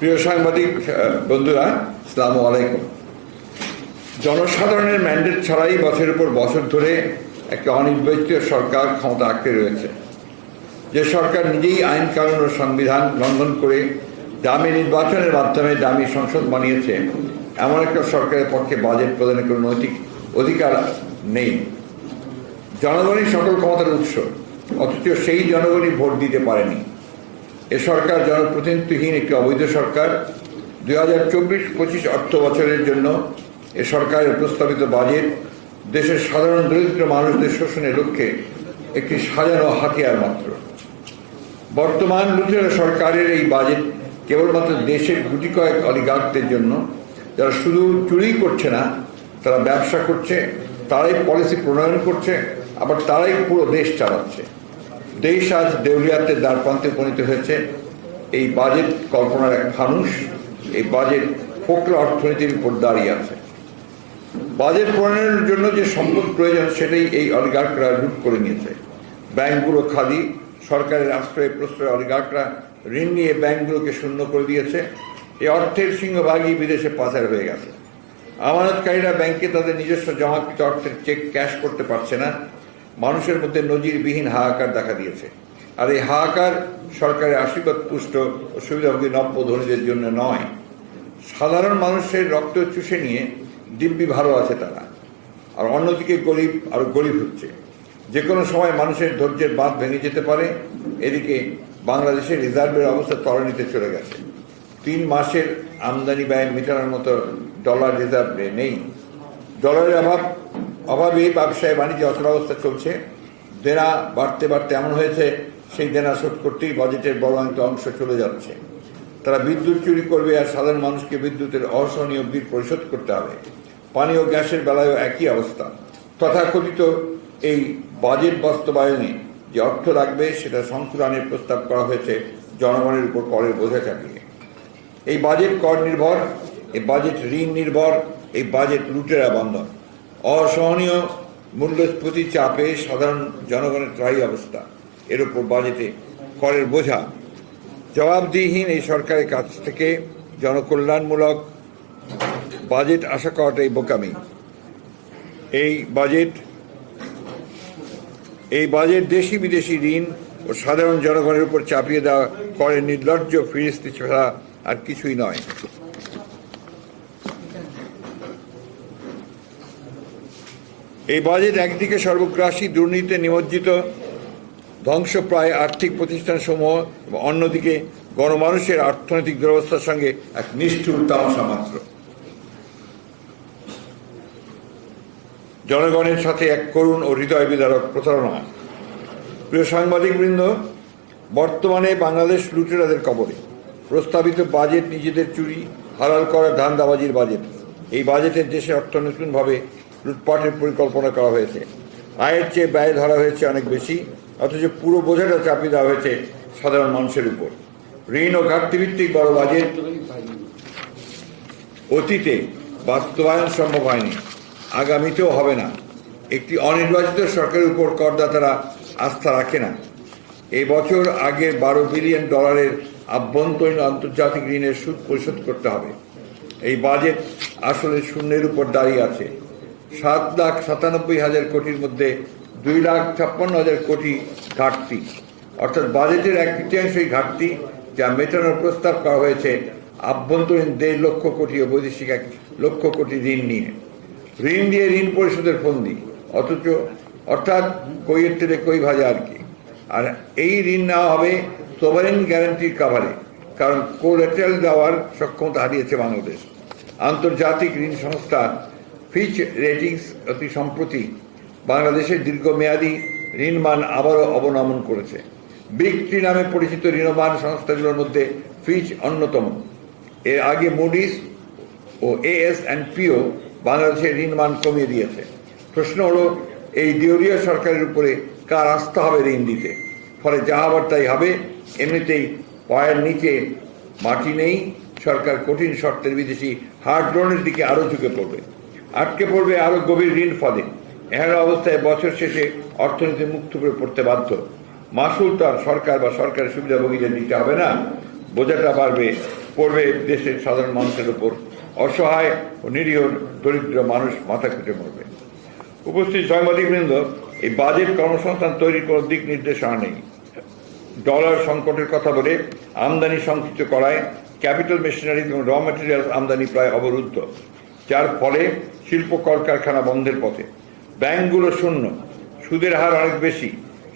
প্রিয় সাংবাদিক বন্ধুরা, আসসালামু আলাইকুম। জনসাধারণের ম্যান্ডেট ছাড়াই বছরের পর বছর ধরে একটা অনির্বাচিত সরকার ক্ষমতা আঁকড়ে রয়েছে। যে সরকার নিজেই আইন কানুন ও সংবিধান লঙ্ঘন করে দামি নির্বাচনের মাধ্যমে দামি সংসদ বানিয়েছে, এমন একটা সরকারের পক্ষে বাজেট প্রদানের কোনো নৈতিক অধিকার নেই। জনগণই সকল ক্ষমতার উৎস, অথচ সেই জনগণই ভোট দিতে পারেনি। এ সরকার জনপ্রতিনিধিত্বহীন একটি অবৈধ সরকার। 2024-25 অর্থ বছরের জন্য এ সরকারের প্রস্তাবিত বাজেট দেশের সাধারণ দরিদ্র মানুষদের শোষণের লক্ষ্যে একটি সাজানো হাতিয়ার মাত্র। বর্তমান লুটেরা সরকারের এই বাজেট কেবলমাত্র দেশের গুটি কয়েক অলিগার্কদের জন্য, যারা শুধু চুরি করছে না, তারা ব্যবসা করছে, তারাই পলিসি প্রণয়ন করছে, আবার তারাই পুরো দেশ চালাচ্ছে। দেশ আজ দেউলিয়াতের দ্বারপ্রান্তে উপনীত হয়েছে। এই বাজেট কল্পনার এক ফানুষ। এই বাজেট ফোকলা অর্থনীতির উপর দাঁড়িয়ে আছে। বাজেট প্রণয়নের জন্য যে সম্পদ প্রয়োজন সেটাই এই অলিগার্করা লুট করে নিয়েছে। ব্যাংকগুলো খালি, সরকারের আশ্রয়ে প্রশ্রয় অলিগার্করা ঋণ নিয়ে ব্যাংকগুলোকে শূন্য করে দিয়েছে। এই অর্থের সিংহভাগই বিদেশে পাচার হয়ে গেছে। আমানতকারীরা ব্যাংকে তাদের নিজস্ব জমাকৃত অর্থের চেক ক্যাশ করতে পারছে না। মানুষের মধ্যে নজিরবিহীন হাহাকার দেখা দিয়েছে। আর এই হাহাকার সরকারের আশীর্বাদ পুষ্ট ও সুবিধাভোগী নব্য ধনীদের জন্য নয়। সাধারণ মানুষের রক্ত চুষে নিয়ে দিব্যি ভালো আছে তারা, আর অন্যদিকে গরিব আরো গরিব হচ্ছে। যে কোনো সময় মানুষের ধৈর্যের বাঁধ ভেঙে যেতে পারে। এদিকে বাংলাদেশের রিজার্ভের অবস্থা তলানিতে চলে গেছে। 3 মাসের আমদানি ব্যয় মেটানোর মতো ডলার রিজার্ভে নেই। ডলারের অভাবে ব্যবসায় বাণিজ্য অচলাবস্থা চলছে। দেনা বাড়তে বাড়তে এমন হয়েছে, সেই দেনা শোধ করতেই বাজেটের বড় একটা অংশ চলে যাচ্ছে। তারা বিদ্যুৎ চুরি করবে, আর সাধারণ মানুষকে বিদ্যুতের অসহনীয় বিল পরিশোধ করতে হবে। পানি ও গ্যাসের বেলায়ও একই অবস্থা। তথাকথিত এই বাজেট বাস্তবায়নে যে অর্থ লাগবে সেটা সংকুলানের প্রস্তাব করা হয়েছে জনগণের উপর করের বোঝা চাপিয়ে। এই বাজেট কর নির্ভর, এই বাজেট ঋণ নির্ভর, এই বাজেট লুটেরা বন্ধন। অসহনীয় মূল্যস্ফীতি চাপে সাধারণ জনগণের ত্রায়ী অবস্থা। এর উপর বাজেটে করের বোঝা। জবাবদিহিহীন এই সরকারের কাছ থেকে জনকল্যাণমূলক বাজেট আশা করাটাই বোকামি। এই বাজেট দেশি বিদেশি ঋণ ও সাধারণ জনগণের উপর চাপিয়ে দেওয়া করের নির্লজ্জ ফিরিস্তি ছাড়া আর কিছুই নয়। এই বাজেট একদিকে সর্বগ্রাসী দুর্নীতিতে নিমজ্জিত ধ্বংসপ্রায় আর্থিক প্রতিষ্ঠানসমূহ, এবং অন্যদিকে গণমানুষের অর্থনৈতিক দুরবস্থার সঙ্গে এক নিষ্ঠুর তামাশা মাত্র। জনগণের সাথে এক করুণ ও হৃদয় বিদারক প্রতারণা। প্রিয় সাংবাদিকবৃন্দ, বর্তমানে বাংলাদেশ লুটেরাদের কবলে। প্রস্তাবিত বাজেট নিজেদের চুরি হালাল করা ধান্দাবাজির বাজেট। এই বাজেটের দেশে অর্থনৈতিকভাবে লুটপাটের পরিকল্পনা করা হয়েছে। আয়ের চেয়ে ব্যয় ধরা হয়েছে অনেক বেশি, অথচ পুরো বোঝাটা চাপিয়ে দেওয়া হয়েছে সাধারণ মানুষের উপর। ঋণ ও ঘাটতিভিত্তিক বড় বাজেট অতীতে বাস্তবায়ন সম্ভব হয়নি, আগামীতেও হবে না। একটি অনির্বাচিত সরকারের উপর করদাতারা আস্থা রাখে না। এই বছর আগের 12 বিলিয়ন ডলারের আভ্যন্তরীণ আন্তর্জাতিক ঋণের সুদ পরিশোধ করতে হবে। এই বাজেট আসলে শূন্যের উপর দাঁড়িয়ে আছে। 7,97,000 কোটির মধ্যে 2,56,000 কোটি ঘাটতি, অর্থাৎ বাজেটের 1/3 ঘাটতি, যা মেটানোর প্রস্তাব করা হয়েছে আভ্যন্তরীণ 1.5 লক্ষ কোটি ও বৈদেশিক 1 লক্ষ কোটি ঋণ নিয়ে। ঋণ দিয়ে ঋণ পরিশোধের ফন্দি, অর্থাৎ কইয়ের তেলে কই ভাজা আর কি। আর এই ঋণ নেওয়া হবে সোভারেন গ্যারান্টির কাভারে, কারণ কোল্যাটারাল দেওয়ার সক্ষমতা হারিয়েছে বাংলাদেশ। আন্তর্জাতিক ঋণ সংস্থা ফিচ রেটিংস অতি সম্প্রতি বাংলাদেশের দীর্ঘমেয়াদী ঋণমান আবারও অবনমন করেছে। বিগ থ্রি নামে পরিচিত ঋণমান সংস্থাগুলোর মধ্যে ফিচ অন্যতম। এর আগে মুডিস ও AS&P বাংলাদেশের ঋণমান কমিয়ে দিয়েছে। প্রশ্ন হলো, এই দেউলিয়া সরকারের উপরে কার আস্থা হবে ঋণ দিতে? ফলে যা হবার তাই হবে। এমনিতেই পায়ের নিচে মাটি নেই। সরকার কঠিন শর্তের বিদেশি হার্ড লোনের দিকে আরও ঝুঁকে পড়বে, আটকে পড়বে আরও গভীর ঋণ ফাঁদে। এহেন অবস্থায় বছর শেষে অর্থনীতি মুখ থুবড়ে পড়তে বাধ্য। মাসুল তো আর সরকার বা সরকারের সুবিধাভোগীদের দিতে হবে না, বোঝাটা বাড়বে পড়বে দেশের সাধারণ মানুষের উপর, অসহায় ও নিরীহ দরিদ্র মানুষ মাথা কুটে মরবে। উপস্থিত সাংবাদিকবৃন্দ, এই বাজেট কর্মসংস্থান তৈরির কোনো দিক নির্দেশনা নেই। ডলার সংকটের কথা বলে আমদানি সংকুচিত করায় ক্যাপিটাল মেশিনারি এবং র ম্যাটেরিয়াল আমদানি প্রায় অবরুদ্ধ, যার ফলে শিল্প কলকারখানা বন্ধের পথে। ব্যাংকগুলো শূন্য, সুদের হার অনেক বেশি।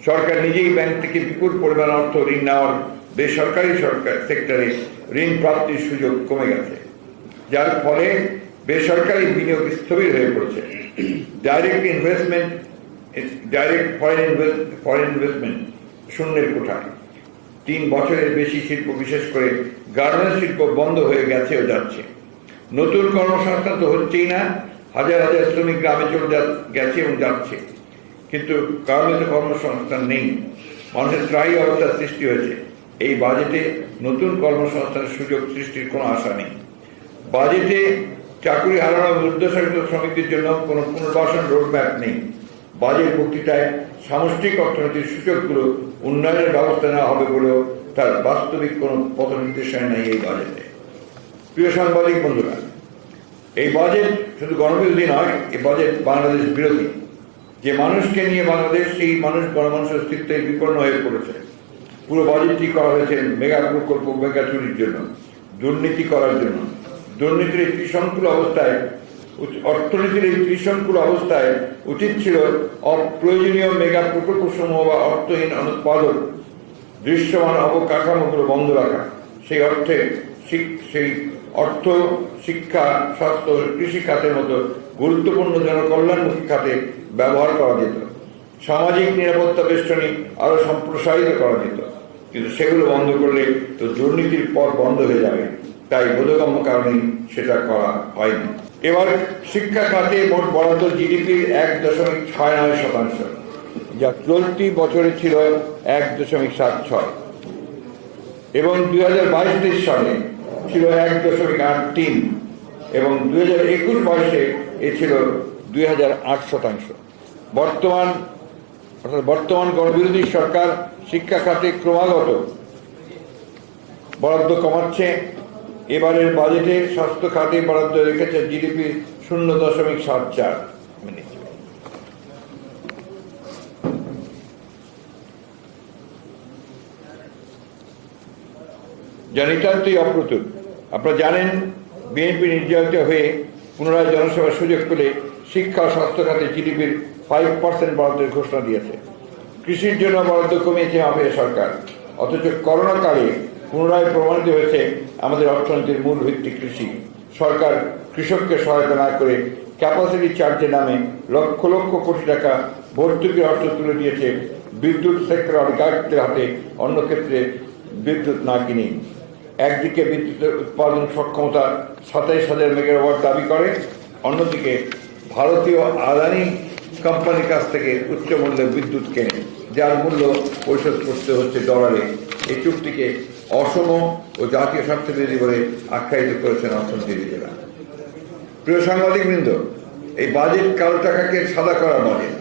সরকার নিজেই ব্যাংক থেকে বিপুল পরিমাণ অর্থ ঋণ নেওয়ার বেসরকারি সেক্টরে ঋণ প্রাপ্তির সুযোগ কমে গেছে, যার ফলে বেসরকারি বিনিয়োগ স্থবির হয়ে পড়েছে। ডাইরেক্ট ফরেন ইনভেস্টমেন্ট শূন্যের কোঠায়। 3 বছরের বেশি শিল্প, বিশেষ করে গার্মেন্টস শিল্প বন্ধ হয়ে গেছে ও যাচ্ছে। নতুন কর্মসংস্থান তো হচ্ছেই না। হাজার হাজার শ্রমিক গ্রামে চলে গেছে এবং যাচ্ছে, কিন্তু কারণে কর্মসংস্থান নেই। মানুষের ত্রাহি অবস্থার সৃষ্টি হয়েছে। এই বাজেটে নতুন কর্মসংস্থানের সুযোগ সৃষ্টির কোনো আশা নেই। বাজেটে চাকরি হারানো উর্ধ্বশাসিত শ্রমিকদের জন্য কোনো পুনর্বাসন রোডম্যাপ নেই। বাজেট বক্তৃতায় সামষ্টিক অর্থনীতির সূচকগুলো উন্নয়নের ব্যবস্থা নেওয়া হবে বলেও তার বাস্তবিক কোনো পথ নির্দেশনা নেই এই বাজেটে। প্রিয় সাংবাদিক বন্ধুরা, এই বাজেট শুধু গণবিরোধী নয়, এই বাজেট বাংলাদেশ বিরোধী। যে মানুষকে নিয়ে বাংলাদেশ, সেই মানুষ গণমানুষের অস্তিত্বে বিপন্ন হয়ে পড়েছে। পুরো বাজেটটি করা হয়েছে মেগা প্রকল্প, মেগা চুরির জন্য, দুর্নীতি করার জন্য। দুর্নীতির এই ত্রিসংকুল অবস্থায়, অর্থনীতির এই ত্রিসংকুল অবস্থায় উচিত ছিল অপ্রয়োজনীয় মেগা প্রকল্প সমূহ বা অর্থহীন অনুৎপাদক দৃশ্যমান অবকাঠামোগুলো বন্ধ রাখা। সেই অর্থ শিক্ষা, স্বাস্থ্য, কৃষি খাতের মতো গুরুত্বপূর্ণ জনকল্যাণমুখী খাতে ব্যবহার করা যেত। সামাজিক নিরাপত্তা বেষ্টনী আরো সম্প্রসারিত করা যেত, কিন্তু সেগুলো বন্ধ করলে তো দুর্নীতির পথ বন্ধ হয়ে যাবে। তাই বোধগম্য কারণেই সেটা করা হয়নি। এবার শিক্ষা খাতে মোট বরাদ্দ জিডিপির 1.69%, যা চলতি বছরে ছিল 1.76, এবং 2022-23 সালে ছিল 1.83, এবং 2021-22 এ ছিল 2.08%। বর্তমান গণবিরোধী সরকার শিক্ষা খাতে ক্রমাগত বরাদ্দ কমাচ্ছে। এবারের বাজেটে স্বাস্থ্য খাতে বরাদ্দ রেখেছে জিডিপি 0.74। যা নিতান্তই অপ্রতুল। আপনারা জানেন, বিএনপি নির্যাতিত হয়ে পুনরায় জনসভার সুযোগ পেলে শিক্ষা ও স্বাস্থ্য খাতে জিডিপির 5% বরাদ্দের ঘোষণা দিয়েছে। কৃষির জন্য বরাদ্দ কমিয়েছে আমাদের সরকার, অথচ করোনাকালে পুনরায় প্রমাণিত হয়েছে আমাদের অর্থনীতির মূল ভিত্তি কৃষি। সরকার কৃষককে সহায়তা না করে ক্যাপাসিটি চার্জের নামে লক্ষ লক্ষ কোটি টাকা ভর্তুকির অর্থ তুলে দিয়েছে বিদ্যুৎ সেক্টর অলিগার্কদের হাতে, অন্য ক্ষেত্রে বিদ্যুৎ না কিনে। একদিকে বিদ্যুতের উৎপাদন সক্ষমতা 27,000 মেগাওয়াট দাবি করে, অন্যদিকে ভারতীয় আদানি কোম্পানির কাছ থেকে উচ্চ মূল্যে বিদ্যুৎ কেনে, যার মূল্য পরিশোধ করতে হচ্ছে ডলারে। এই চুক্তিকে অসম ও জাতীয় স্বার্থবিরোধী বলে আখ্যায়িত করেছেন অর্থনীতিবিদেরা। প্রিয় সাংবাদিকবৃন্দ, এই বাজেট কালো টাকাকে সাদা করার বাজেট।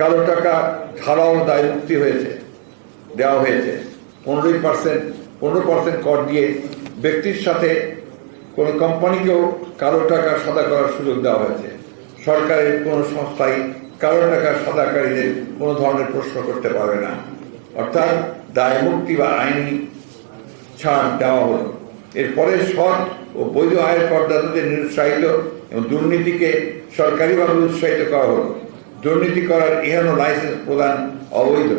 কালো টাকা ঢালাও দায় মুক্তি দেওয়া হয়েছে। 15% কর দিয়ে ব্যক্তির সাথে কোনো কোম্পানিকেও কালো টাকা সাদা করার সুযোগ দেওয়া হয়েছে। সরকারের কোনো সংস্থাই কালো টাকা সাদাকারীদের কোনো ধরনের প্রশ্ন করতে পারবে না। অর্থাৎ দায় মুক্তি বা আইনি ছাড় দেওয়া হলো। এরপরে সৎ ও বৈধ আয়ের করদাতাদের নিরুৎসাহিত এবং দুর্নীতিকে সরকারিভাবে উৎসাহিত করা হলো। দুর্নীতি করার এহেন লাইসেন্স প্রদান অবৈধ,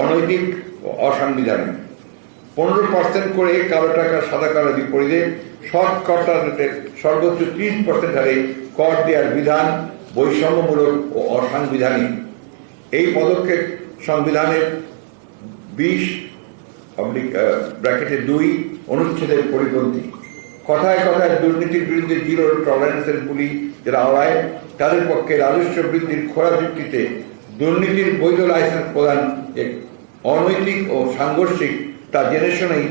অনৈতিক ও অসাংবিধানিক। 15% করে কালো টাকা সাদা করার বিপরীতে সৎ করদাতাদের সর্বোচ্চ 30% হারে কর দেওয়ার বিধান বৈষম্যমূলক ও অসাংবিধানিক। এই পদক্ষেপ সংবিধানের 20(2) অনুচ্ছেদের পরিপন্থী। কথায় কথায় দুর্নীতির বিরুদ্ধে জিরো টলারেন্সের বুলি যারা আওয়ায়, তাদের পক্ষে রাজস্ব বৃদ্ধির খোলা যুক্তিতে দুর্নীতির বৈধ লাইসেন্স প্রদান এক অনৈতিক ও সাংঘর্ষিক, তা জেনে শুনেই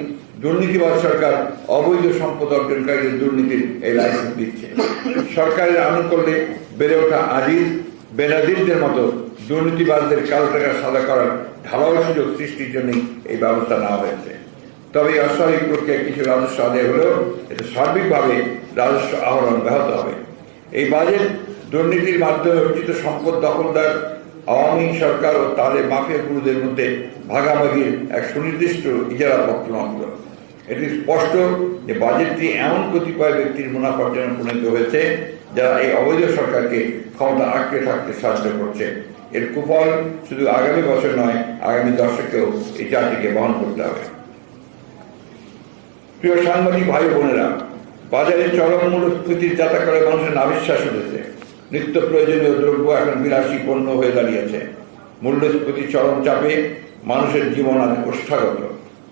দুর্নীতিবাদ সরকার অবৈধ সম্পদ অর্জনকারীদের দুর্নীতির এই লাইসেন্স দিচ্ছে। সরকারের আইন করলে বেড়ে ওঠা আজিজ বেনাজিরদের মতো দুর্নীতিবাদদের কালো টাকা সাদা করার ঢালাও সুযোগ সৃষ্টির জন্যই এই ব্যবস্থা নেওয়া হয়েছে। তবে এই অস্বাভাবিক প্রক্রিয়ায় কিছু রাজস্ব আদায় হলেও এতে সার্বিকভাবে রাজস্ব আহরণ ব্যাহত হবে। এই বাজেট দুর্নীতির মাধ্যমে অর্জিত সম্পদ দখলদার আওয়ামী সরকার ও তাদের মাফিয়া গুরুদের মধ্যে ভাগাভাগির এক সুনির্দিষ্ট ইজারাপত্র মাত্র। এটি স্পষ্ট যে বাজেটটি এমন কতিপয় ব্যক্তির মুনাফার প্রণীত হয়েছে যারা এই অবৈধ সরকারকে ক্ষমতা আঁকড়ে থাকতে সাহায্য করছে। এর কুফল শুধু আগামী বছর নয়, আগামী দশকেও এই জাতিকে বহন করতে হবে। প্রিয় সাংবাদিক ভাই বোনেরা, বাজারে চরম মূল্যস্ফীতির যাতা করে মানুষের নাবিশ্বাস উঠেছে। নিত্য প্রয়োজনীয় দ্রব্য এখন বিলাসী পণ্য হয়ে দাঁড়িয়েছে। মূল্যস্ফীতি চরম চাপে মানুষের জীবন আজ ওষ্ঠাগত।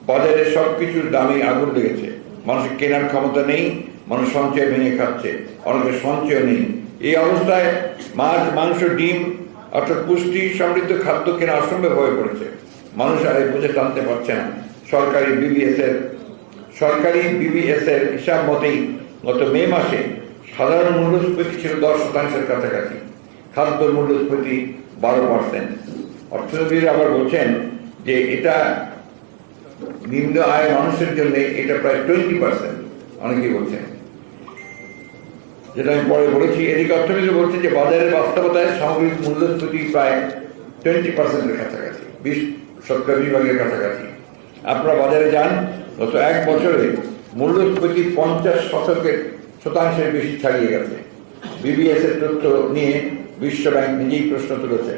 বাজারে সবকিছুর দামে আগুন লেগেছে। মানুষের কেনার ক্ষমতা নেই, মানুষ সঞ্চয় ভেঙে খাচ্ছে, অনেকের সঞ্চয় নেই। এই অবস্থায় মাছ, মাংস, ডিম অর্থাৎ পুষ্টি সমৃদ্ধ খাদ্য কেনা অসম্ভব হয়ে পড়েছে। মানুষ আর এই বুঝে টানতে পারছে না। সরকারি বিবিএস এর হিসাব মতেই গত মে মাসে সাধারণ মূল্যস্ফীতি ছিল 10% কাছাকাছি, খাদ্য মূল্যস্ফীতি 12%। অর্থনীতিবিদ আবার বলছেন যে এটা নিম্ন আয় মানুষের জন্য এটা প্রায় 20%, অনেকেই বলছেন, যেটা আমি পরে বলেছি। এদিকে অর্থনীতি বলছে যে বাজারের বাস্তবতায় সামগ্রিক মূল্যস্ফীতি প্রায় 20%-এর কাছাকাছি, 20% কাছাকাছি। আপনারা বাজারে যান, গত এক বছরে মূল্যস্ফীতি 50% বেশি ছাড়িয়ে গেছে। বিবিএস এর তথ্য নিয়ে বিশ্ব ব্যাংক নিজেই প্রশ্ন তুলেছে।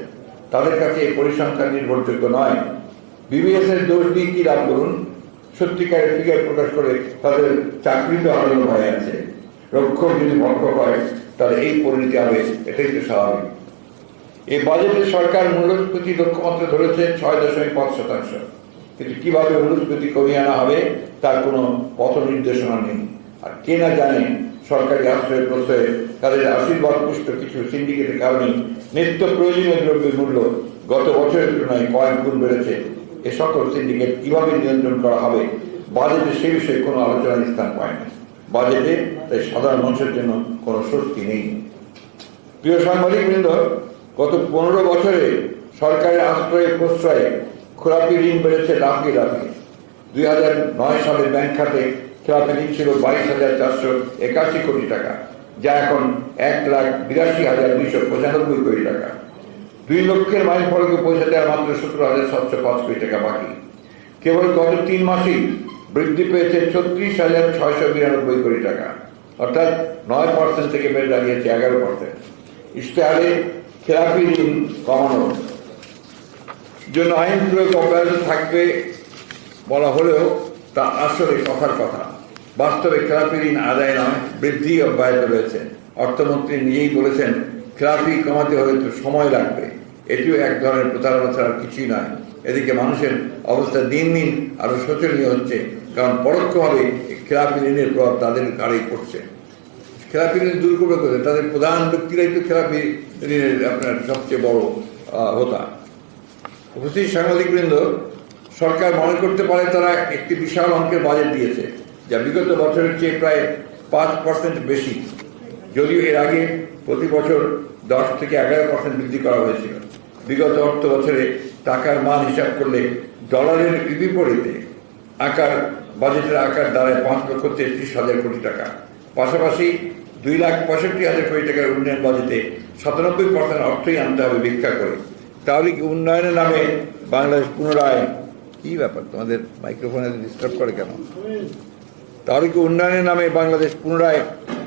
তাদের কাছে এই পরিসংখ্যান নির্ভরযোগ্য নয়। বিবিএস এর দোষ দিয়ে কি লাভ করুন? সত্যিকারের ফিগার প্রকাশ করে তাদের চাকরি তো হারানোর ভয় আছে। রক্ষক যদি ভক্ষক হয় তাহলে এই পরিণতি হবে, এটাই তো স্বাভাবিক। এই বাজেটে সরকার মূল্যস্ফীতি লক্ষ্যমাত্রা ধরেছে 6.5%, কিন্তু কিভাবে মূল্যস্ফীতি কমিয়ে আনা হবে তার কোনো পথ নির্দেশনা নেই। আর কে না জানে সরকারি আশ্রয় প্রশ্রয়ে তাদের আশীর্বাদ পুষ্ট কিছু সিন্ডিকেটের কারণে নিত্য প্রয়োজনীয় দ্রব্যের মূল্য গত বছরের তুলনায় কয়েক গুণ বেড়েছে। এ সকল সিন্ডিকেট কিভাবে নিয়ন্ত্রণ করা হবে বাজেটে সে বিষয়ে কোনো আলোচনার স্থান পায় না। বাজেটে তাই সাধারণ মানুষের জন্য কোনো স্বস্তি নেই। প্রিয় সাংবাদিক বৃন্দ, গত 15 বছরে সরকারের আশ্রয়ে প্রশ্রয়ে খেলাপি ঋণ বেড়েছে লাফিয়ে লাফিয়ে। 2009 সালে ব্যাংক খাতে খেলাপি ঋণ ছিল 22,481 কোটি টাকা, যা এখন 1,82,295 কোটি টাকা। 2 লক্ষের মাইল ফলকে পৌঁছাতে আর মাত্র 17,705 কোটি টাকা বাকি। কেবল গত 3 মাসেই বৃদ্ধি পেয়েছে 36,692 কোটি টাকা, অর্থাৎ 9% থেকে বেড়ে দাঁড়িয়েছে 11%। ইশতেহারে খেলাপি ঋণ কমানোর জন্য আইন প্রয়োগ অব্যাহত থাকবে বলা হলেও তা আসলে কথার কথা। বাস্তবে খেলাপি ঋণ আদায় নয়, বৃদ্ধি অব্যাহত রয়েছে। অর্থমন্ত্রী নিজেই বলেছেন খেলাপি কমাতে হলে তো সময় লাগবে। এটিও এক ধরনের প্রতারণা ছাড়া কিছুই নয়। এদিকে মানুষের অবস্থা দিন দিন আরো শোচনীয় হচ্ছে, কারণ পরোক্ষভাবে খেলাপি ঋণের প্রভাব তাদের ঘাড়েই পড়ছে। খেলাপি ঋণ দূর করবে করে তাদের প্রধান ব্যক্তিরাই তো খেলাপি ঋণের আপনার সবচেয়ে বড় হোতা। উপস্থিত সাংবাদিকবৃন্দ, সরকার মনে করতে পারে তারা একটি বিশাল অঙ্কের বাজেট দিয়েছে, যা বিগত বছরের চেয়ে প্রায় 5% বেশি, যদিও এর আগে প্রতি বছর 10 থেকে 11% বৃদ্ধি করা হয়েছিল। বিগত অর্থ বছরে টাকার মান হিসাব করলে ডলারের বিপরীতে বাজেটের আকার দাঁড়ায় 5,33,000 কোটি টাকা। পাশাপাশি 2,65,000 কোটি টাকার উন্নয়ন বাজেটে 97% অর্থই আনতে হবে ভিক্ষা করে। তাহলে কি উন্নয়নের নামে বাংলাদেশ পুনরায়, কি ব্যাপার তোমাদের মাইক্রোফোনে ডিস্টার্ব করে কেন? তাহলে কি উন্নয়নের নামে বাংলাদেশ পুনরায়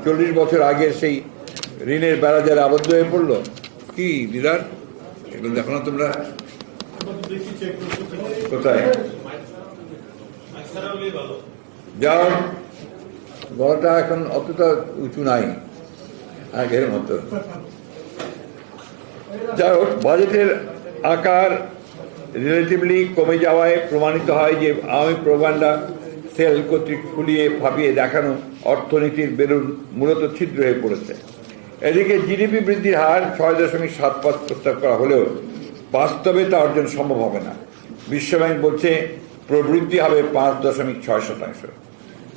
40 বছর আগের সেই ঋণের বেড়াজালে আবদ্ধ হয়ে পড়লো? কি দিদার, এগুলো দেখো না তোমরা? কোথায় যাও, গলাটা এখন অতটা উঁচু নাই আগের মতো। যাই হোক, বাজেটের আকার রিলেটিভলি কমে যাওয়ায় প্রমাণিত হয় যে আওয়ামী প্রোপাগান্ডা সেল কর্তৃক ফুলিয়ে ফাঁপিয়ে দেখানো অর্থনীতির বেলুন মূলত ছিদ্র হয়ে পড়েছে। এদিকে জিডিপি বৃদ্ধির হার 6.75 প্রস্তাব করা হলেও বাস্তবে তা অর্জন সম্ভব হবে না। বিশ্বব্যাংক বলছে প্রবৃদ্ধি হবে 5.6%।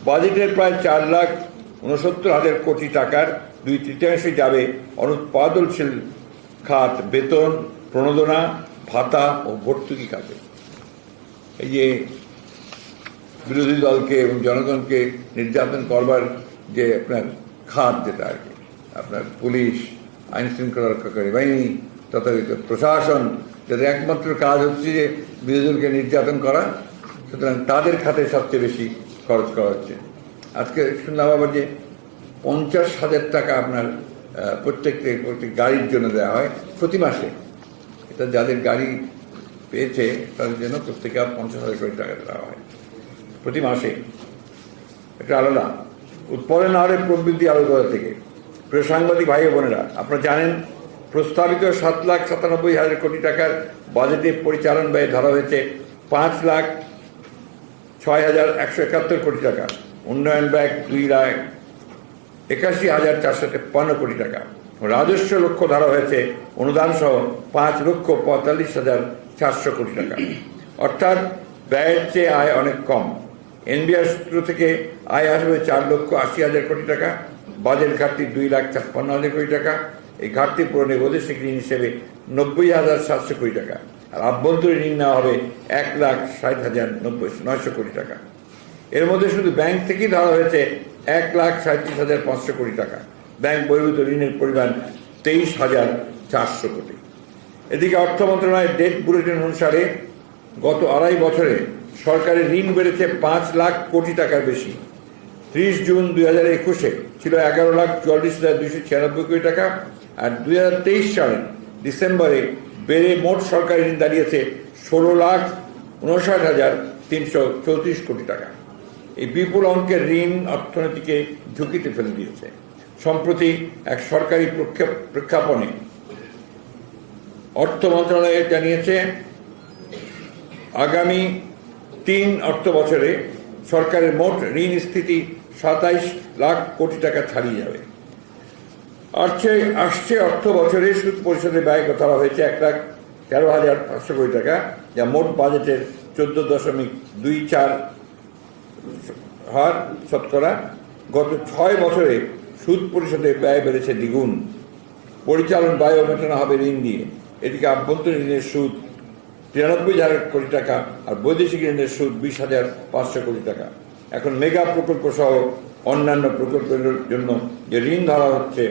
বাজেটের প্রায় 4,69,000 কোটি টাকার 2/3 যাবে অনুৎপাদনশীল খাত, বেতন, প্রণোদনা, ভাতা ও ভর্তুকি খাতে। এই যে বিরোধী দলকে এবং জনগণকে নির্যাতন করবার যে আপনার খাত, যেটা আর কি আপনার পুলিশ, আইন শৃঙ্খলা রক্ষাকারী বাহিনী, তথাকথিত প্রশাসন, যাদের একমাত্র কাজ হচ্ছে যে বিরোধী দলকে নির্যাতন করা, সুতরাং তাদের খাতে সবচেয়ে বেশি খরচ করা হচ্ছে। আজকে শুনলাম আবার যে 50,000 টাকা আপনার প্রত্যেক গাড়ির জন্য দেওয়া হয় প্রতি মাসে। এটা যাদের গাড়ি পেয়েছে তাদের জন্য প্রত্যেকে 50,000 করে টাকা দেওয়া হয় প্রতি মাসে। এটা আলাদা। উৎপাদন হারের প্রবৃদ্ধি আলাদা থেকে। প্রিয় সাংবাদিক ভাই বোনেরা, আপনারা জানেন প্রস্তাবিত 7,97,000 কোটি টাকার বাজেটে পরিচালন ব্যয় ধরা হয়েছে 5,06,171 কোটি টাকা, উন্নয়ন ব্যয় 2,81,453 কোটি টাকা, রাজস্ব লক্ষ্য ধরা হয়েছে অনুদান সহ 5,45,400 কোটি টাকা। অর্থাৎ ব্যয়ের চেয়ে আয় অনেক কম। এনবিআর সূত্র থেকে আয় আসবে 4,80,000 কোটি টাকা, বাজেট ঘাটতি 2,56,000 কোটি টাকা। এই ঘাটতি পূরণে বৈদেশিক ঋণ হিসেবে 90,700 কোটি টাকা, আর আভ্যন্তরীণ ঋণ নেওয়া হবে 1,60,900 কোটি টাকা। এর মধ্যে শুধু ব্যাংক থেকেই ধরা হয়েছে 1,37,500 কোটি টাকা। ব্যাংক বহির্ভূত ঋণের পরিমাণ 23,400 কোটি। এদিকে অর্থ মন্ত্রণালয়ের ডেট বুলেটিন অনুসারে গত 2.5 বছরে সরকারের ঋণ বেড়েছে 5 লাখ কোটি টাকার বেশি। 30 জুন 2021 ছিল 11,44,296 কোটি টাকা, আর 2023 সালের ডিসেম্বরে বেড়ে মোট সরকারি ঋণ দাঁড়িয়েছে 16,59,334 কোটি টাকা। এই বিপুল অঙ্কের ঋণ অর্থনীতিকে ঝুঁকিতে ফেলে দিয়েছে। সম্প্রতি এক সরকারি প্রেক্ষাপটে অর্থ মন্ত্রণালয় জানিয়েছে আগামী 3 অর্থ বছরে সরকারের মোট ঋণ স্থিতি 27 লাখ কোটি টাকা ছাড়িয়ে যাবে। আসছে অর্থ বছরে সুদ পরিশোধের ব্যয় ধরা হয়েছে 1,13,500 কোটি টাকা, যা মোট বাজেটের 14.24 হার শতকরা। গত 6 বছরে সুদ পরিশোধের ব্যয় বেড়েছে দ্বিগুণ। পরিচালন ব্যয় মেটানো হবে ঋণ দিয়ে। এদিকে আভ্যন্তরীণ ঋণের সুদ 93,000 কোটি টাকা, আর বৈদেশিক ঋণের সুদ 20,500 কোটি টাকা। এখন মেগা প্রকল্প সহ অন্যান্য প্রকল্পের জন্য যে ঋণ ধরা হচ্ছে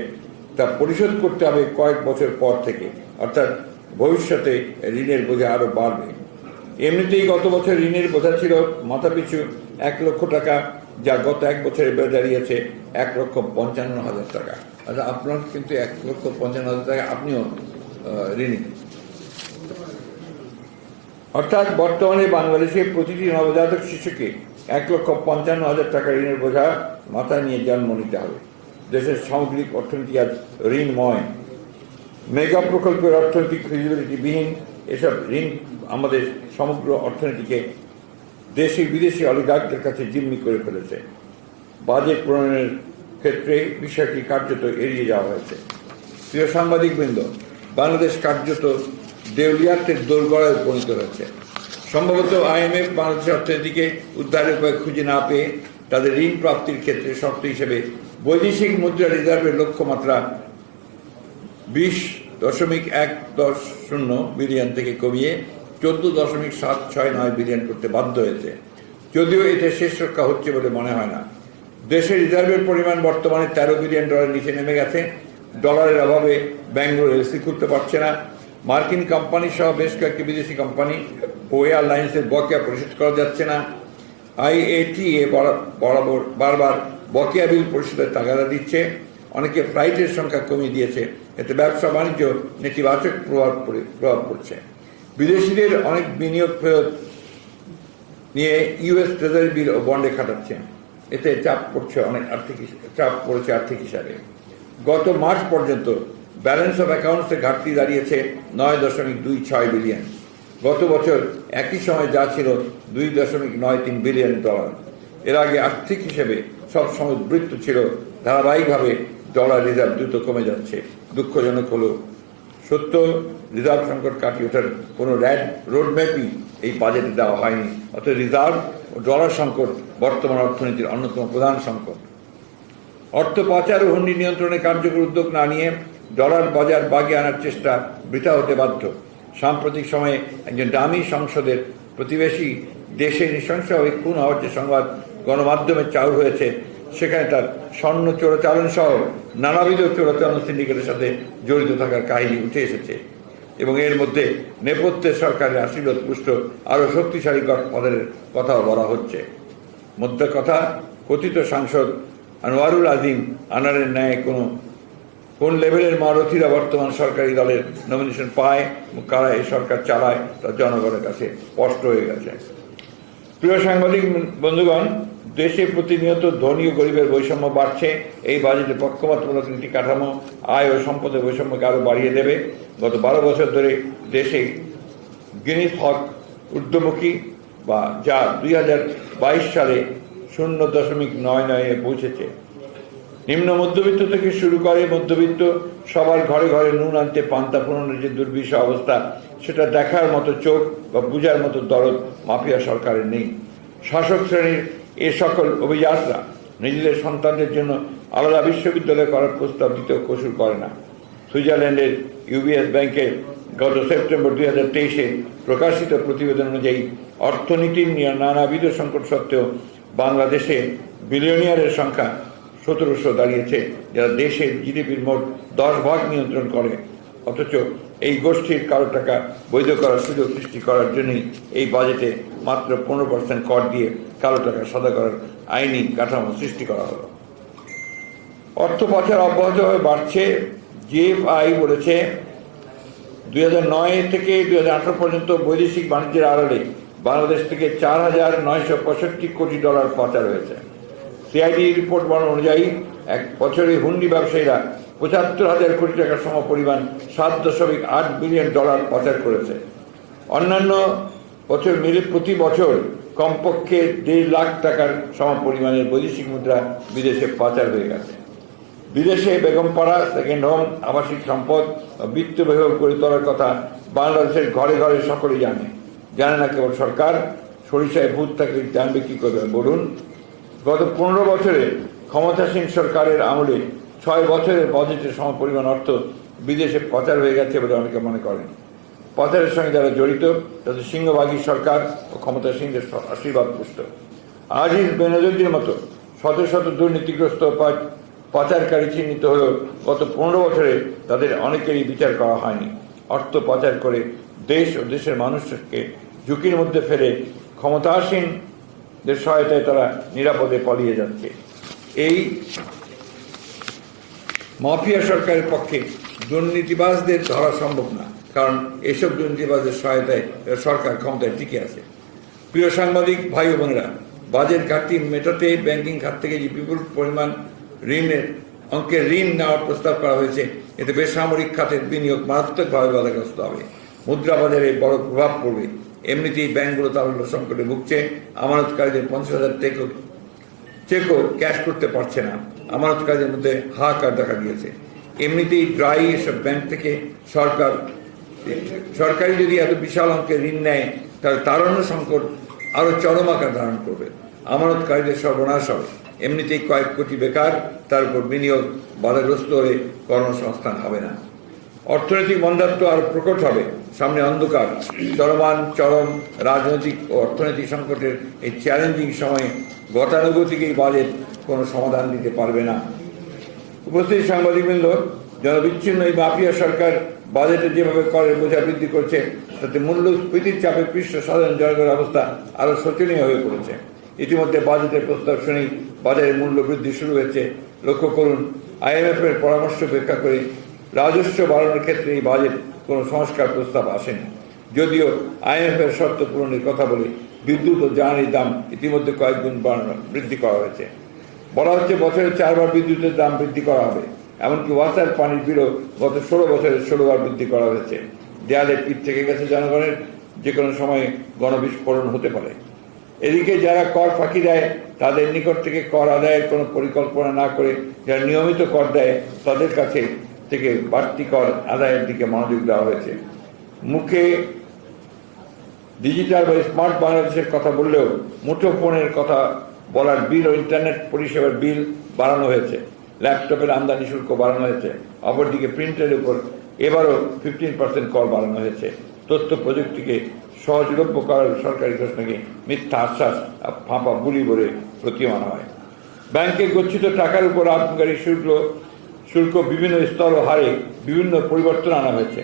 তা পরিশোধ করতে হবে কয়েক বছর পর থেকে, অর্থাৎ ভবিষ্যতে ঋণের বোঝা আরও বাড়বে। এমনিতেই গত বছর ঋণের বোঝা ছিল মাথাপিছু 1 লক্ষ টাকা, যা গত 1 বছরে বেড়ে দাঁড়িয়েছে 1,55,000 টাকা। আচ্ছা, আপনার কিন্তু 1,55,000 টাকা আপনিও ঋণী। অর্থাৎ বর্তমানে বাংলাদেশে প্রতিটি নবজাতক শিশুকে 1,55,000 টাকা ঋণের বোঝা মাথায় নিয়ে জন্ম নিতে হবে। দেশের সামগ্রিক অর্থনীতি আজ ঋণময়। মেগা প্রকল্পের অর্থনৈতিক ফিজিবিলিটিবিহীন এসব ঋণ আমাদের সমগ্র অর্থনীতিকে দেশি বিদেশি অলিগার্কদের কাছে জিম্মি করে ফেলেছে। বাজেট প্রণয়নের ক্ষেত্রে বিষয়টি কার্যত এড়িয়ে যাওয়া হয়েছে। প্রিয় সাংবাদিকবৃন্দ, বাংলাদেশ কার্যত দেউলিয়াত্বের দোরগড়ায় উপনীত হয়েছে। সম্ভবত IMF বাংলাদেশের অর্থনীতিকে উদ্ধারের উপায় খুঁজে না পেয়ে তাদের ঋণ প্রাপ্তির ক্ষেত্রে শর্ত হিসেবে বৈদেশিক মুদ্রা রিজার্ভের লক্ষ্যমাত্রা 20.110 বিলিয়ন থেকে কমিয়ে 14.769 বিলিয়ন করতে বাধ্য হয়েছে। যদিও এতে শেষ রক্ষা হচ্ছে বলে মনে হয় না। দেশের রিজার্ভের পরিমাণ বর্তমানে $13 বিলিয়ন নিচে নেমে গেছে। ডলারের অভাবে ব্যাঙ্গালোর এলসি খুলতে পারছে না। মার্কিন কোম্পানি সহ বেশ কয়েকটি বিদেশি কোম্পানি ও এয়ারলাইন্সের বকেয়া পরিশোধ করা যাচ্ছে না। IATA বারবার বকেয়া বিল পরিশোধের তাগাদা দিচ্ছে। অনেকে ফ্লাইটের সংখ্যা কমিয়ে দিয়েছে। এতে ব্যবসা বাণিজ্য নেতিবাচক প্রভাব পড়ছে। বিদেশিদের অনেক বিনিয়োগ ফেরত নিয়ে US ট্রেজারি বিল ও বন্ডে খাটাচ্ছে। এতে চাপ পড়ছে আর্থিক হিসাবে। গত মার্চ পর্যন্ত ব্যালেন্স অফ অ্যাকাউন্টসে ঘাটতি দাঁড়িয়েছে 9.26 বিলিয়ন। গত বছর একই সময় যা ছিল $2.93 বিলিয়ন। এর আগে আর্থিক হিসেবে সবসময় বৃত্ত ছিল। ধারাবাহিকভাবে ডলার রিজার্ভ দ্রুত কমে যাচ্ছে। দুঃখজনক হলো সত্য, রিজার্ভ সংকট কাটিয়ে ওঠার কোনো রোডম্যাপই এই বাজেটে দেওয়া হয়নি। অর্থাৎ রিজার্ভ ও ডলার সংকট বর্তমান অর্থনীতির অন্যতম প্রধান সংকট। অর্থ পাচার ও হুন্ডি নিয়ন্ত্রণে কার্যকর উদ্যোগ না নিয়ে ডলার বাজার বাগে আনার চেষ্টা বৃথা হতে বাধ্য। সাম্প্রতিক সময়ে একজন দামি সংসদের প্রতিবেশী দেশে নৃশংসভাবে খুন হওয়ার যে সংবাদ গণমাধ্যমে চাউর হয়েছে, সেখানে তার স্বর্ণ চোরাচালান সহ নানাবিধ চোরাচালান সিন্ডিকেটের সাথে জড়িত থাকার কাহিনী উঠে এসেছে এবং এর মধ্যে নেপথ্যে সরকারের আশীর্বাদ পুষ্ট আরও শক্তিশালী পদের কথাও বলা হচ্ছে। মধ্যে কথা, কথিত সাংসদ আনোয়ারুল আজিম আনারের ন্যায় কোন লেভেলের মহারথীরা বর্তমান সরকারি দলের নমিনেশন পায়, কারা এই সরকার চালায়, তা জনগণের কাছে স্পষ্ট হয়ে গেছে। প্রিয় সাংবাদিক বন্ধুগণ, দেশে প্রতিনিয়ত ধনী ও গরিবের বৈষম্য বাড়ছে। এই বাজেটে পক্ষপাতমূলক নীতি কাঠামো আয় ও সম্পদের বৈষম্যকে আরও বাড়িয়ে দেবে। গত 12 বছর ধরে দেশে গিনিস হক ঊর্ধ্বমুখী বা যা 2022 সালে 0.99-এ পৌঁছেছে। নিম্ন মধ্যবিত্ত থেকে শুরু করে মধ্যবিত্ত সবার ঘরে ঘরে নুন আনতে পান্তা পূরণের যে দুর্বিষহ অবস্থা, সেটা দেখার মতো চোখ বা বুঝার মতো দরদ মাফিয়া সরকারের নেই। শাসক শ্রেণীর এ সকল অভিজাতরা নিজেদের সন্তানদের জন্য আলাদা বিশ্ববিদ্যালয় করার প্রস্তাব দিতেও কসুর করে না। সুইজারল্যান্ডের ইউবিএস ব্যাংকের গত সেপ্টেম্বর 2023-এ প্রকাশিত প্রতিবেদন অনুযায়ী অর্থনীতির নানাবিধ সংকট সত্ত্বেও বাংলাদেশে বিলিয়নিয়ারের সংখ্যা 1700 দাঁড়িয়েছে, যারা দেশের জিডিপির মোট 10% নিয়ন্ত্রণ করে। অথচ এই গোষ্ঠীর কারো টাকা বৈধ করার সুযোগ সৃষ্টি করার জন্যই এই বাজেটে মাত্র 15% কর দিয়ে কালো টাকা সাদা করার আইনি কাঠামো সৃষ্টি করা হলো। অর্থ পাচার অব্যাহতভাবে বাড়ছে। জিএফআই বলেছে 2009 থেকে 2018 পর্যন্ত বৈদেশিক বাণিজ্যের আড়ালে বাংলাদেশ থেকে $4,965 কোটি পাচার হয়েছে। সিআইডি রিপোর্ট বর্ণনা অনুযায়ী এক বছরে হুন্ডি ব্যবসায়ীরা 75,000 কোটি টাকার সমপরিমাণ $7.8 বিলিয়ন পাচার করেছে। অন্যান্য বছর মিলে প্রতি বছর কমপক্ষে 1.5 লাখ টাকার সমপরিমাণের বৈদেশিক মুদ্রা বিদেশে পাচার হয়ে গেছে। বিদেশে বেগমপাড়া, সেকেন্ড হোম, আবাসিক সম্পদ বা বিত্ত বিভাগ করে তোলার কথা বাংলাদেশের ঘরে ঘরে সকলেই জানে না কেবল সরকার। সরিষায় ভূত থাকলে জানবে কি করবে বলুন? গত 15 বছরে ক্ষমতাসীন সরকারের আমলে 6 বছরের বাজেটের সমপরিমাণ অর্থ বিদেশে পাচার হয়ে গেছে বলে অনেকে মনে করেন। পাচারের সঙ্গে যারা জড়িত তাদের সিংহভাগী সরকার ও ক্ষমতাসীনদের আশীর্বাদ পুষ্ট। আজিজ বেনজিরের মতো শত শত দুর্নীতিগ্রস্ত পাচারকারী চিহ্নিত হলেও গত 15 বছরে তাদের অনেকেরই বিচার করা হয়নি। অর্থ পাচার করে দেশ ও দেশের মানুষকে ঝুঁকির মধ্যে ফেলে ক্ষমতাসীনদের সহায়তায় তারা নিরাপদে পালিয়ে যাচ্ছে। এই মাফিয়া সরকারের পক্ষে দুর্নীতিবাজদের ধরা সম্ভব না, কারণ এসব দুর্নীতিবাজদের সহায়তায় সরকার ক্ষমতায় টিকে আছে। প্রিয় সাংবাদিক ভাই ও বোনেরা, বাজেট ঘাটতি মেটাতে ব্যাংকিং খাত থেকে যে বিপুল পরিমাণ অঙ্কের ঋণ নেওয়ার প্রস্তাব করা হয়েছে, এতে বেসামরিক খাতের বিনিয়োগ মারাত্মকভাবে বাধাগ্রস্ত হবে। মুদ্রা বাজারে বড় প্রভাব পড়বে। এমনিতেই ব্যাংকগুলো তারল্য সংকটে ভুগছে। আমানতকারীদের 50,000 চেকও ক্যাশ করতে পারছে না। আমানতকারীদের মধ্যে হাহাকার দেখা দিয়েছে। এমনিতেই ড্রাই এসব ব্যাংক থেকে সরকারি যদি এত বিশাল অঙ্কের ঋণ নেয়, তাহলে তারল্য সংকট আরো চরম আকার ধারণ করবে। আমানতকারীদের সর্বনাশ হবে। এমনিতেই কয়েক কোটি বেকার, তার উপর বিনিয়োগ বাধাগ্রস্ত হলে কর্মসংস্থান হবে না। অর্থনৈতিক মন্দাত্ব আরো প্রকট হবে। সামনে অন্ধকার। চরম রাজনৈতিক ও অর্থনৈতিক সংকটের এই চ্যালেঞ্জিং সময়ে গতানুগতিক এই বাজেট কোনো সমাধান দিতে পারবে না। উপস্থিত সাংবাদিকবৃন্দ, জনবিচ্ছিন্ন এই মাফিয়া সরকার বাজেটে যেভাবে করের বোঝা বৃদ্ধি করছে, তাতে মূল্যস্ফীতির চাপে পৃষ্ঠ সাধারণ জনগণের অবস্থা আরো শোচনীয় হয়ে পড়েছে। ইতিমধ্যে বাজেটের প্রস্তাব শুনেই বাজারে মূল্য বৃদ্ধি শুরু হয়েছে। লক্ষ্য করুন, IMF এর পরামর্শ উপেক্ষা করে রাজস্ব বাড়ানোর ক্ষেত্রে এই বাজেট কোনো সংস্কার প্রস্তাব আসেনি। যদিও IMF এর শর্ত পূরণের কথা বলে বিদ্যুৎ ও জ্বালানির দাম ইতিমধ্যে কয়েক গুণ বৃদ্ধি করা হয়েছে। বলা হচ্ছে বছরে 4 বার বিদ্যুতের দাম বৃদ্ধি করা হবে। এমনকি ওয়াসার পানির বিলও গত 16 বছরে 16 বার বৃদ্ধি করা হয়েছে। দেয়ালে পিঠ থেকে গেছে জনগণের। যে কোনো সময়ে গণবিস্ফোরণ হতে পারে। এদিকে যারা কর ফাঁকি দেয়, তাদের নিকট থেকে কর আদায়ের কোনো পরিকল্পনা না করে যারা নিয়মিত কর দেয়, তাদের কাছে থেকে বাড়তি কর আদায়ের দিকে মনোযোগ দেওয়া হয়েছে। মুখে ডিজিটাল বা স্মার্ট বাংলাদেশের কথা বললেও মুঠোফোনের কথা বলার বিল ও ইন্টারনেট পরিষেবার বিল বাড়ানো হয়েছে। ল্যাপটপের আমদানি শুল্ক বাড়ানো হয়েছে। অপরদিকে প্রিন্টের উপর এবারও 15% কর বাড়ানো হয়েছে। তথ্য প্রযুক্তিকে সহজলভ্য করার সরকারি ঘোষণাকে মিথ্যা আশ্বাস ফাঁপা বুলি বলে প্রতীয়মান হয়। ব্যাংকে গচ্ছিত টাকার উপর আবগারি শুল্ক বিভিন্ন স্তর ও হারে বিভিন্ন পরিবর্তন আনা হয়েছে।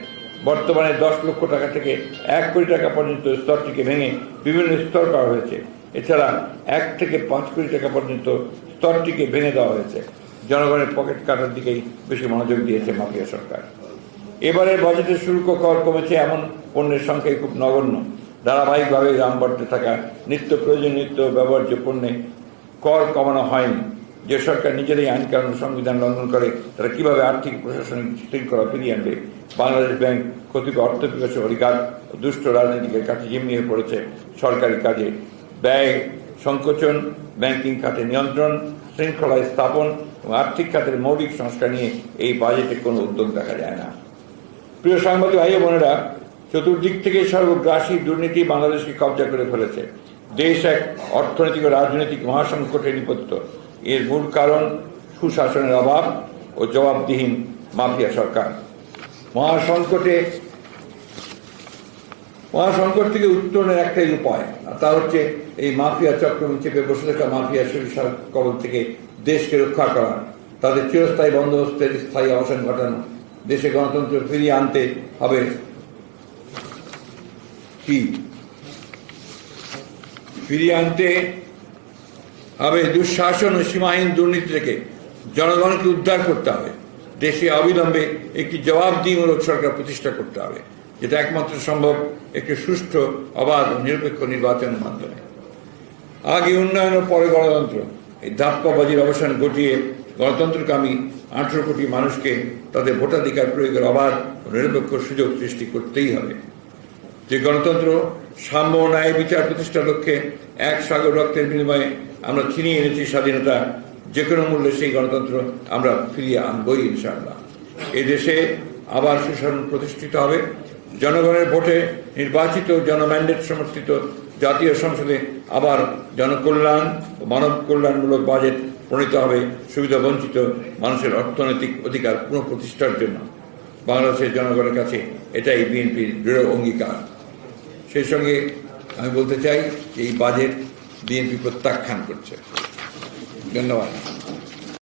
বর্তমানে 10 লক্ষ টাকা থেকে 1 কোটি টাকা পর্যন্ত স্তরটিকে ভেঙে বিভিন্ন স্তর করা হয়েছে। এছাড়া 1 থেকে 5 কোটি টাকা পর্যন্ত স্তরটিকে ভেঙে দেওয়া হয়েছে। জনগণের পকেট কাটার দিকেই বেশি মনোযোগ দিয়েছে মাফিয়া সরকার। এবারের বাজেটের শুল্ক কর কমেছে এমন পণ্যের সংখ্যাই খুব নগণ্য। ধারাবাহিকভাবে দাম বাড়তে থাকা নিত্য প্রয়োজনীয় নিত্য ব্যবহার্য পণ্যে কর কমানো হয়নি। যে সরকার নিজেরাই আইন কানুন সংবিধান লঙ্ঘন করে তারা কিভাবে আর্থিক প্রশাসনিক শৃঙ্খলা ফিরিয়ে আনবে? বাংলাদেশ ব্যাংক কতিপয় অর্থ বিকাশ অধিকার দুষ্ট রাজনীতিকের কাছে জিম্মি হয়ে পড়েছে সরকারি কাজে। ব্যয় সংকোচন, ব্যাংকিং খাতে নিয়ন্ত্রণ, শৃঙ্খলা স্থাপন এবং আর্থিক খাতের মৌলিক সংস্কার নিয়ে এই বাজেটে কোনো উদ্যোগ দেখা যায় না। প্রিয় সাংবাদিক ভাই বোনেরা, চতুর্দিক থেকে সর্বগ্রাসী দুর্নীতি বাংলাদেশকে কবজা করে ফেলেছে। দেশ এক অর্থনৈতিক ও রাজনৈতিক মহাসংকটে নিপতিত। এর মূল কারণ সুশাসনের অভাব ও জবাবদিহীন মাফিয়া সরকার। মহাসংকট থেকে উত্তরণের একটাই উপায়, আর তা হচ্ছে এই মাফিয়া চক্রবর্তী চেপে বসে থাকা মাফিয়া সরিষার কবল থেকে দেশকে রক্ষা করা, তাদের চিরস্থায়ী বন্দোবস্তের স্থায়ী অবসান ঘটানো, দেশে গণতন্ত্র ফিরিয়ে আনতে হবে। ফিরিয়ে আনতে হবে দুঃশাসন ও সীমাহীন দুর্নীতি থেকে জনগণকে উদ্ধার করতে হবে। দেশে অবিলম্বে একটি জবাবদিহিমূলক সরকার প্রতিষ্ঠা করতে হবে, যেটা একমাত্র সম্ভব একটি সুষ্ঠু, অবাধ ও নিরপেক্ষ নির্বাচনের মাধ্যমে। আগে উন্নয়ন ও পরে গণতন্ত্র, এই ধাপ্পাবাজির অবসান ঘটিয়ে গণতন্ত্রকামী 18 কোটি মানুষকে তাদের ভোটাধিকার প্রয়োগের অবাধ ও নিরপেক্ষ সুযোগ সৃষ্টি করতেই হবে। যে গণতন্ত্র সাম্য ন্যায় বিচার প্রতিষ্ঠার লক্ষ্যে এক সাগর রক্তের বিনিময়ে আমরা ছিনিয়ে এনেছি স্বাধীনতা, যে কোনো মূল্যে সেই গণতন্ত্র আমরা ফিরিয়ে আনবই ইনশাআল্লাহ। এই দেশে আবার সুশাসন প্রতিষ্ঠিত হবে। জনগণের ভোটে নির্বাচিত জনম্যান্ডেট সমর্থিত জাতীয় সংসদে আবার জনকল্যাণ ও মানব কল্যাণমূলক বাজেট প্রণীত হবে সুবিধা বঞ্চিত মানুষের অর্থনৈতিক অধিকার পুনঃপ্রতিষ্ঠার জন্য। বাংলাদেশের জনগণের কাছে এটাই বিএনপির দৃঢ় অঙ্গীকার। সেই সঙ্গে আমি বলতে চাই এই বাজেট বিএনপি প্রত্যাখ্যান করছে। ধন্যবাদ।